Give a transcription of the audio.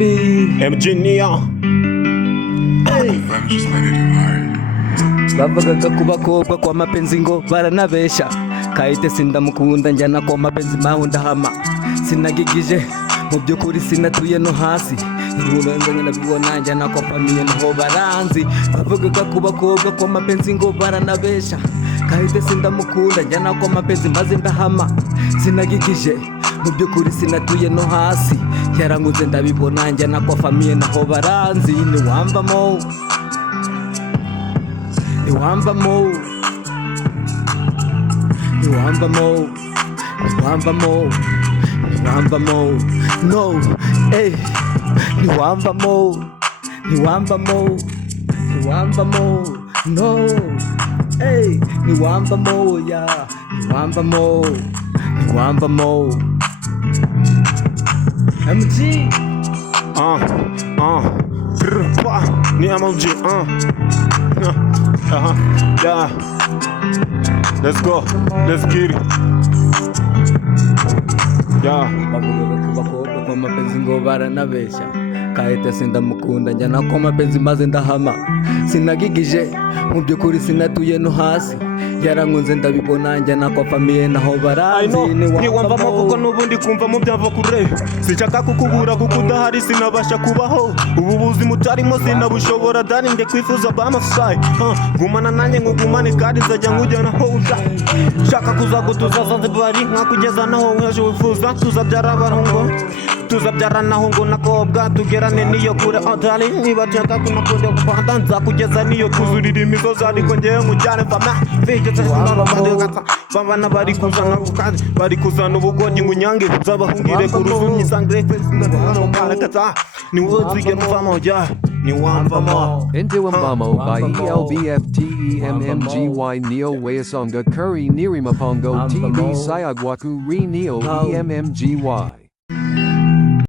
emmgy niyo. Bavugaga ku bakobwa kwa mapenzi ngo baranabesha, kahite sindamukunda njyana kwa mapenzi maho ndahama, sinagigije mu by'ukuri sinatuye no hasi, ururenganya nabibona njyana kwa famiye naho baranzi. Bavugaga ku bakobwa kwa mapenzi ngo baranabesha, kahite sindamukunda njyana kwa mapenzi maze ndahama, sinagigije mu by'ukuri sinatuye no hasi, yaranguze ndabibona njyana kwa famiye naho baranzi. Ntiwamvamo, ntiwamvamo, ntiwamvamo, ntiwamvamo, ntiwamvamo, no, ey, ntiwamvamo, ntiwamvamo, ntiwamvamo, no, ey, ntiwamvamo, ya, ntiwamvamo, ntiwamvamo. emmgy, ni emmgy, yeah, let's go, let's get it, yeah. Bavugaga ku bakobwa kwa mapenzi ngo baranabesha, kahita sindamukunda njyana kwa mapenzi maze ndahama, sinagigije mu by'ukuri sinatuye no hasi, yarankunze ndabibona njyana kwa famiye naho baranzi. Ntiwamvamo kuko n'ubundi kumvamo byava kure, sinshaka kukubura kuko udahari sinabasha kubaho, ubu buzima utarimo sinabushobora dani ndekwifuza bamasayi, gumana nanjye ngugumane kandi nzajya nkujyana aho ushaka, shaka kuzagutuza Zanzibari nkakugeza naho waje wifuza, tuzabyara abahungu tuzabyara nahungu nakobwa tugerane niyo kure atari niba cyaka kunakunda kupanda nzakugeza niyo tuzurira imisozi ariko ngewe nkujyane fama fike babana bari kuzana kandi bari kuzana ubugoryi ngunyange zabahungire ku ruzumyi sangre kata ni wozige mvamo ja ntiwamvamo. Ntiwamvamo by emmgy niyo wayasonga curry nirimapongo tv sayagwaku re niyo emmgy.